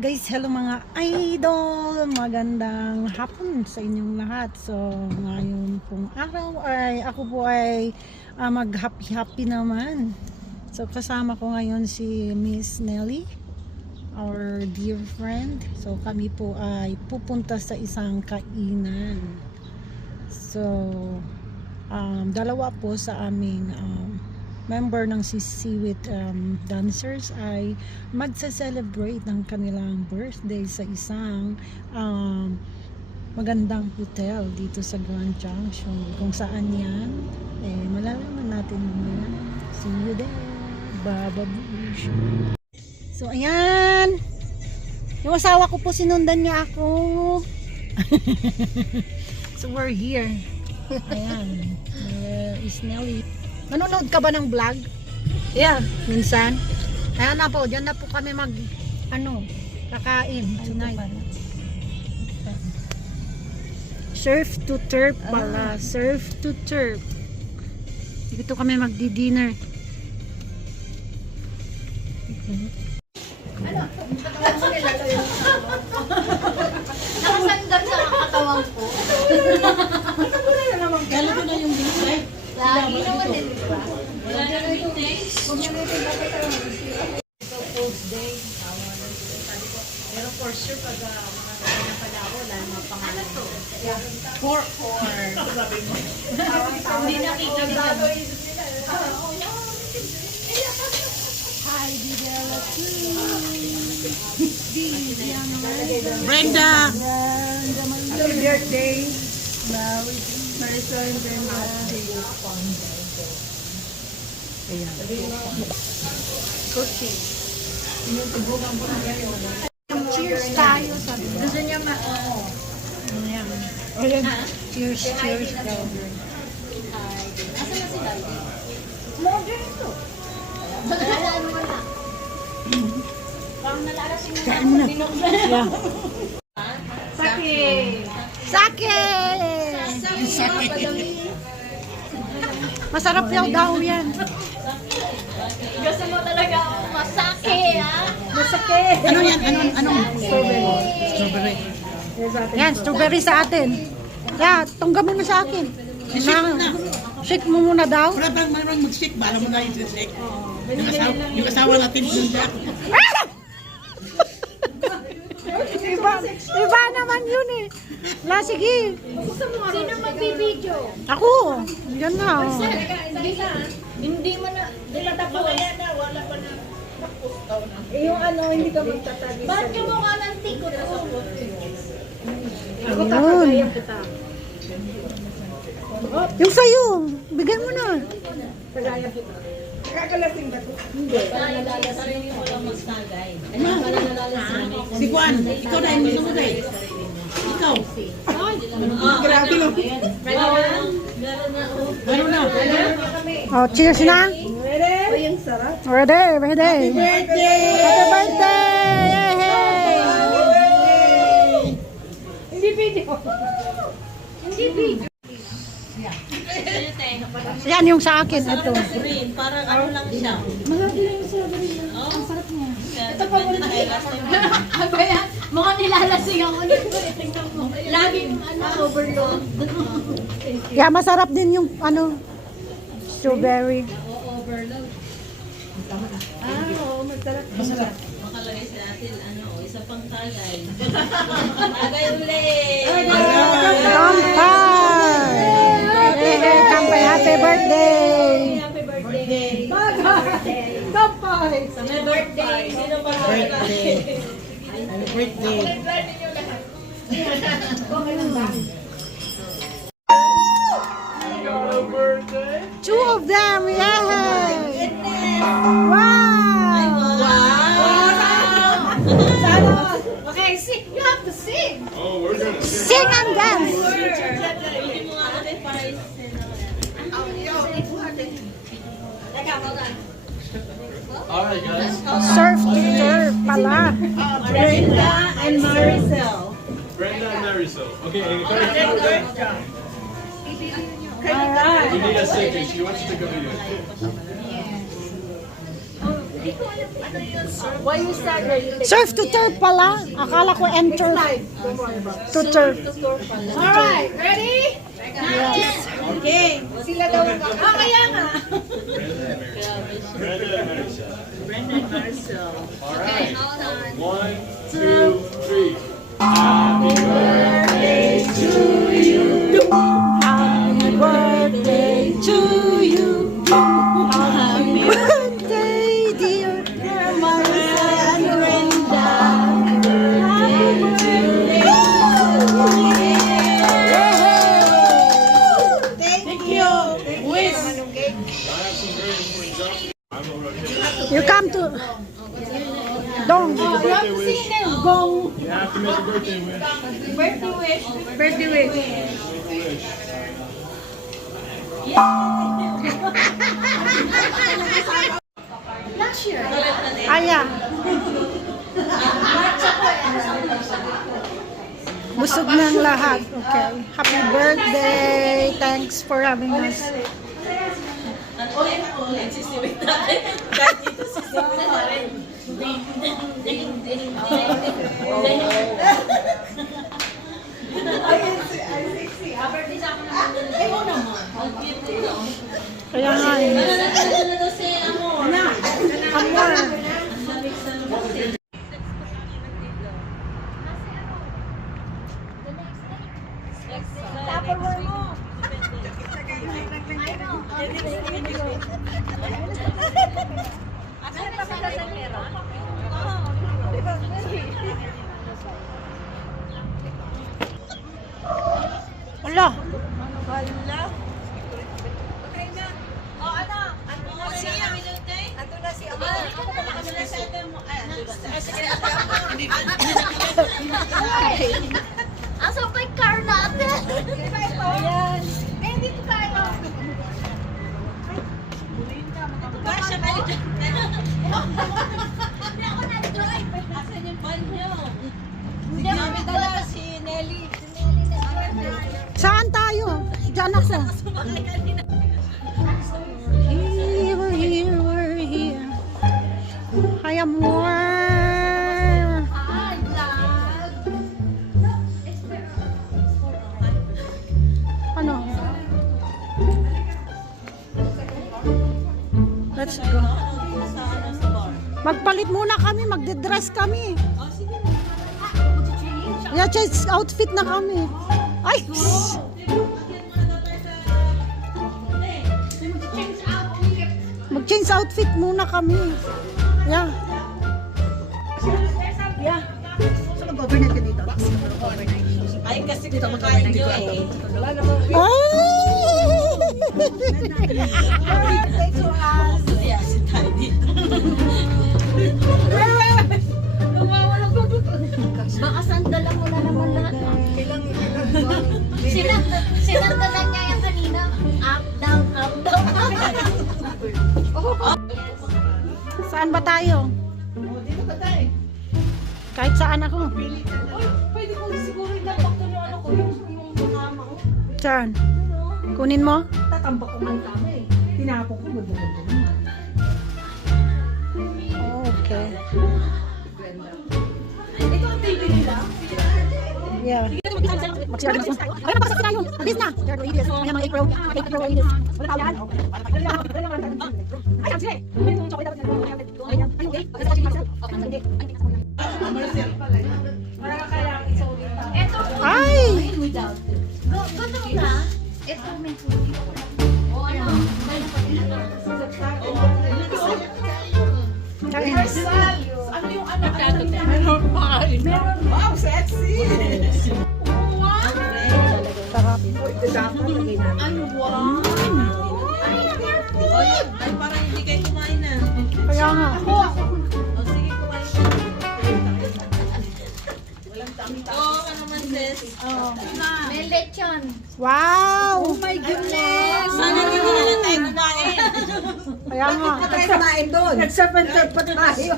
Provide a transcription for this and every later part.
guys, hello mga idol, magandang hapon sa inyong lahat. So ngayon pong araw ay ako po ay mag happy naman. So kasama ko ngayon si Miss Nelly, our dear friend. So kami po ay pupunta sa isang kainan. So dalawa po sa aming member ng Seaweed Dancers ay magsa-celebrate ng kanilang birthday sa isang magandang hotel dito sa Grand Junction. Kung saan yan, malalaman natin mamaya. See you there. Bababush. So ayan, yung asawa ko po sinundan niya ako. So we're here. Ayan, is Nelly. Nanonood ka ba ng vlog? Yeah. Minsan? Ayan na po, dyan na po kami kakain tonight. Surf to turf pala. Surf to turf. Dito kami magdi-dinner. Ano? Nakasandal sa katawan ko. Kala ko na yung bisay. Lagi naman din, di ba? Wala na yung taste. Pero for sure, pag mga palawo, lalo mga pangalan to. Four. Hindi nakita nila. Hi, Bidela. Brenda! Happy birthday. Marisol and Brenda. Ayan. Cooking. Cheers tayo. Sabi. Gusto niya Ayan. Cheers daw. Asa na si Daddy? Modern ito. Nalalaan mo na. Parang nalalasing na Kain mo na. Yeah. Sake! Sake! Masarap daw yan. Gusto mo talaga ako masake, ha? Masake. Ano yan? Anong? Strawberry. Yan, strawberry sa atin. Yeah, tungga mo na sa akin. Shake mo muna daw. Wala bang marunong mag-shake? Bala mo na yung shake. Yung asawa natin Brenda. Iba naman yun eh. Sige. Sino magbibideo? Ako. Yan na. Hindi mo na. Di ba tapos? Wala pa na. Yung hindi ka magtatabi. Bakit ka mukha ng tikot? Ayun. Yung sa'yo. Bigyan mo na. Kakalasing ba ito? Si Juan, ikaw na yung gusto mo tayo. Ikaw. Grabe no. Meron na. Oh, cheers na. Ay, ang sarap. Ready. Happy birthday! Happy birthday! Yay! Hindi video. Hindi video. Yan yung sa akin. Ito. Parang ano lang siya. Ito pa muna. Ano yan? Mukhang nilalasing ako. Tingnan mo. Laging overload. Yeah, masarap din yung strawberry. Overload. Oo, masarap. Masarap. Makalagay sa atin, isa pang tagay. Tagay ulit! Kampay! Kampay, happy birthday! Happy birthday! Kampay! Sa may birthday, sino pa Birthday. Happy birthday. Two of them, yay! Wow! Okay, sing! You have to sing! Oh, we're gonna Sing and dance! Hindi mo nga natin para Alright, guys. Surf to turf pala. Brenda and Maricel. Brenda and Marisol. Okay, Great job. Alright. we need a second. She wants to take a video. Why you start ready? Surf to turf pala. Akala ko enter. To turf. Alright, ready? Yes. Okay. Sila daw. Kaya nga. Brenda and Maricel. Brenda and Marcel. All right. Hold on. 1, 2, 3. Happy birthday to Happy birthday to you. Happy birthday, dear Maricel and Brenda. Happy birthday. Thank you. Wish. You come to Dong. birthday wish. Gong. You have to make a birthday wish. Birthday wish. Birthday wish. Wish. Last year. Aya. Busog ng lahat. Okay. Happy birthday. Thanks for having us. Ulit, sisiwit natin. Kahit dito sisiwit pa rin. Ding, ding, ding, ding, ding. Birthday sa ako naman. Ewan naman. Kaya nga eh. Ano daw si Amor? Amor. Tupperware mo. Wala. Asa pa yung car natin? Ayan. Eh, dito tayo. Kasha kayo dyan. Hindi ako na-join. Asan yung pan nyo? Hindi ako dala si Nelly. Si Nelly na. Saan tayo? Diyan ako. Here, we're here, we're here. Hi, Amor. Hi, vlog. Ano? Let's go. Magpalit muna kami, magde-dress kami. Yeah, change outfit na kami. Ay! Mag-change outfit muna kami. Yeah. Yeah. Ay, kasi kumakain nyo eh. Kaya si tayo dito. Baka sandalan mo na naman lahat. Sinandalan niya yung kanina. Up, down, up, down. Saan ba tayo? Dito ka tayo. Kahit saan ako. Pwede ko siguro idapak ko yung ano ko, yung mama ko. Saan? Kunin mo? Tatambak ko man kami. Tinapok ko, gusto-gusto naman. Okay. Ito ang TV nila. Yeah. Mag-share na tayo. Ay, napasok tayo. Alis na. Share the videos. Ayan mga April. April videos. Wala tao yan. Ay, sige. Ay! Gusto mo ka? Ito may food. O ano? Kain. Ano yung ano? Meron pa. Wow, sexy! Sarap. Ano, wow! Ay, parang hindi kayo kumain na. Kaya nga. O, sige, kumain ka. Oo, ka naman, sis. May lechon. Wow! Oh my goodness! Sana hindi na lang tayo kumain. Kaya nga. Nag-serpenter pa tayo.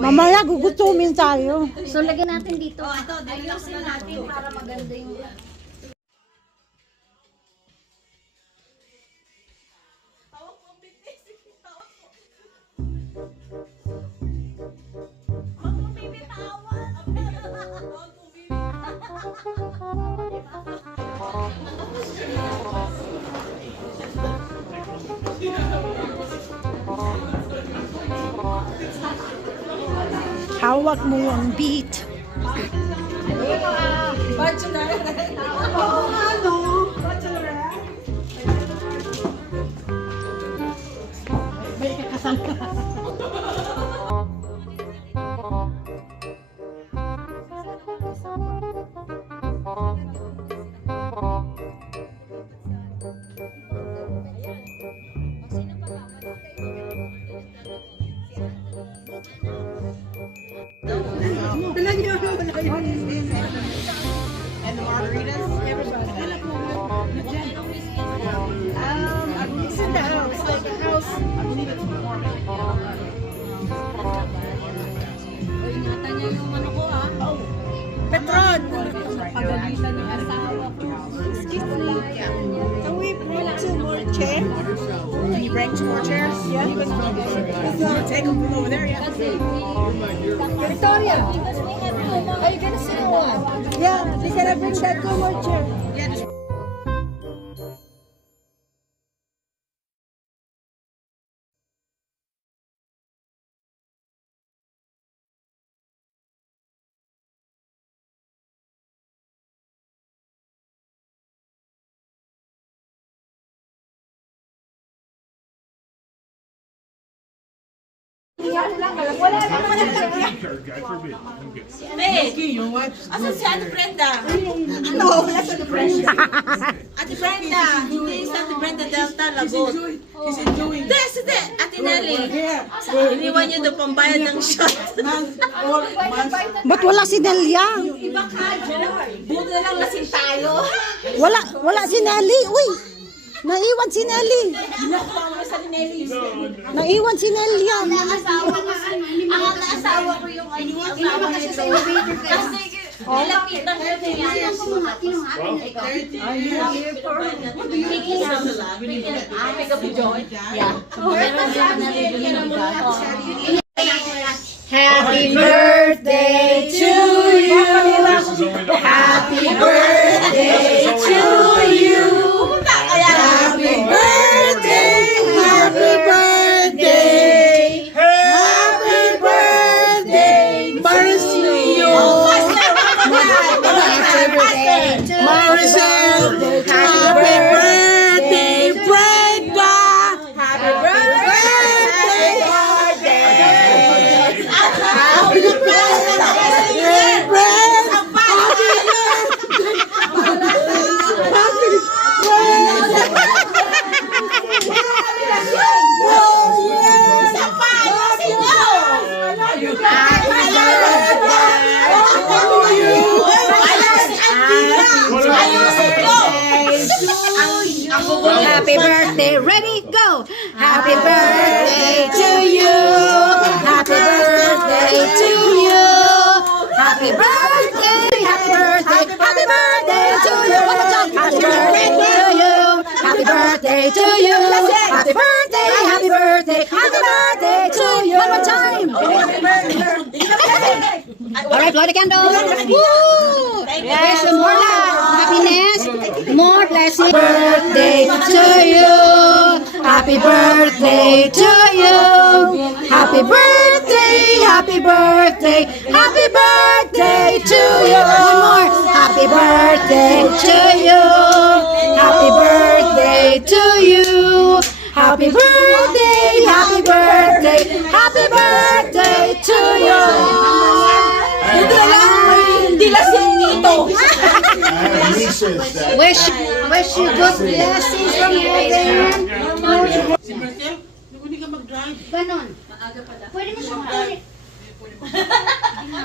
Mamaya gugutumin tayo. So, lagyan natin dito. Ayusin natin para maganda yung... Hawak mo ang beat. And the margaritas? It's in the house, like a house. I believe it's warming. Ingatan niya yung ano ko ah. Petron! Pagalitan ng asawa ko. Excuse me. Can we bring two more chairs? Can you bring 2 more chairs? Yeah. Take them from over there, yeah. Victoria! Because we have 2 more. Are you gonna sit one? Yeah, we gotta bring that two more chair. God forbid. I'm good. You know what? Asan si Ate Brenda? Ano? Wala sa Ate Brenda. Ate Brenda. Hindi sa Ate Brenda Delta, Lagot. She's enjoying. Hindi. Ate Nelly. Iniwan niyo doon pambayad ng shot. Ba't wala si Nelia? Iba ka, buti na lang lasing tayo. Wala si Nelly. Uy! Naiwan si Nelly. Nakuha sa Nelly. Naiwan si Nelia. Ang asawa ko yung ano. Asawa kasi sa elevator kasi nilapitan ko niya. Pick up the joy. Yeah. Happy birthday to you. This is only the Happy birthday to you. Happy birthday. Happy birthday. Happy birthday, Marcio. Maricel. Happy birthday, Brenda. Happy birthday. Happy birthday, Brenda. Happy birthday, ready, go! Happy birthday to you! Happy birthday to you! Happy birthday, happy birthday, happy birthday to you! One more time. Happy birthday to you! Happy birthday to you! Happy birthday, happy birthday, happy birthday to you! One more time. All right, blow the candles. Woo! Yes, more love, happiness, more blessings. Birthday to you. Happy birthday to you. Happy birthday, happy birthday, happy birthday to you. One more. Happy birthday to you. Happy birthday to you. Happy birthday, happy birthday, happy birthday to you. Hindi lasing nito. Wish you good blessings from heaven. Si Marcel, hindi ka mag-drive. Ganon. Pwede mo siyang ulit.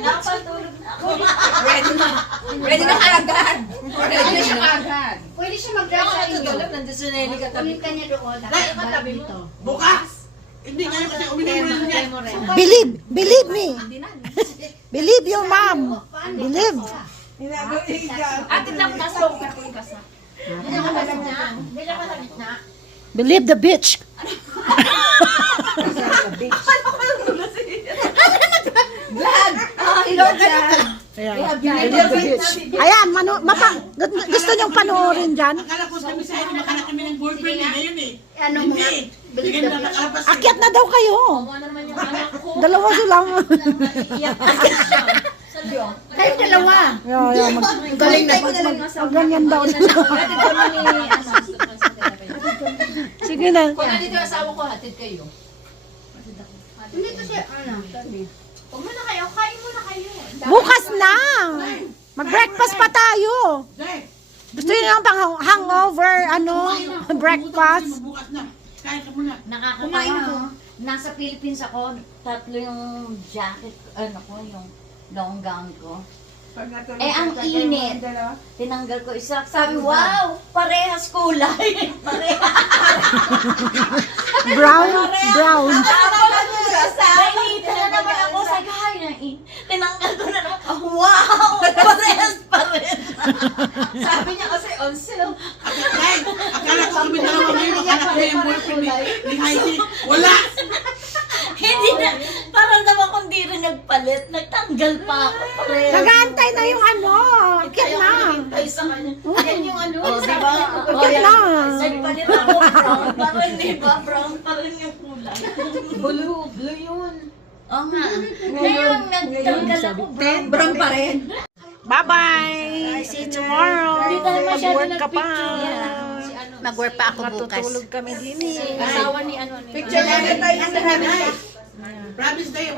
Napatulog na ako. Ready na agad. Ready na siya agad. Pwede siya mag-drive sa inyo. Nandun si Nelly katabi. Ulit ka niya doon. Katabi mo. Bukas. Hindi nga kasi uminom mo niya. Believe me. Believe your mom. Believe. Atin lang nasa Believe the bitch. Vlog! Hello, Ayan. Video the beach. Ayan, gusto niyong panoorin dyan? Akala ko kami sa inyo, makala kami ng boyfriend eh. Ngayon eh. Ano mga? Hindi na nakalabas. Akyat na daw kayo. Ano naman yung anak ko? Dalawa lang. Kayo dalawa. Galing na. Ganyan daw. Sige na. Kung nandito yung asawa ko, hatid kayo. Hindi kasi, Huwag mo na kayo, kain mo na kayo. Bukas na. Mag-breakfast pa tayo. Dahil, Gusto niyo ng pang hangover, breakfast? bukas na. Kain ka muna. nakakatawa. Nasa Philippines ako, 3 yung jacket, yung long gown ko. Eh, ang init. Tinanggal ko isa. Sabi, wow, parehas kulay. Brown? Nainita na naman ako sa gaya. Tinanggal ko na naman. Wow, parehas pa rin. Sabi niya kasi on sale. Akala ko kami dalawa ngayon, makala ko yung boyfriend ni Heidi. Wala! Hindi na, parang naman kung di rin nagpalit, nagtanggal pa ako. Parehas. Nag-aantay na yung akyat na. Ay, sa kanya. Yan yung ano. Oh, di ba? Akyat na. Nagpalit ako brown, parang di ba? Brown pa rin yung kulay. Blue yun. Oo nga. Ngayon, nagtanggal ako brown pa rin. Bye-bye. See you tomorrow. Hindi tayo masyado Mag-work ka pa. Mag-work pa ako bukas. Matutulog kami din Asawa ni ano. Picture namin tayo sa namin. Promise tayo.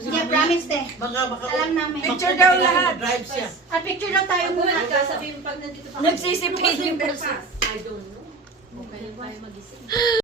Yeah, promise te. Baka Alam namin. picture daw lahat. Drive siya. At picture lang tayo muna. Sabihin pag nandito pa. Nagsisipin yung I don't know. Okay lang tayo magising.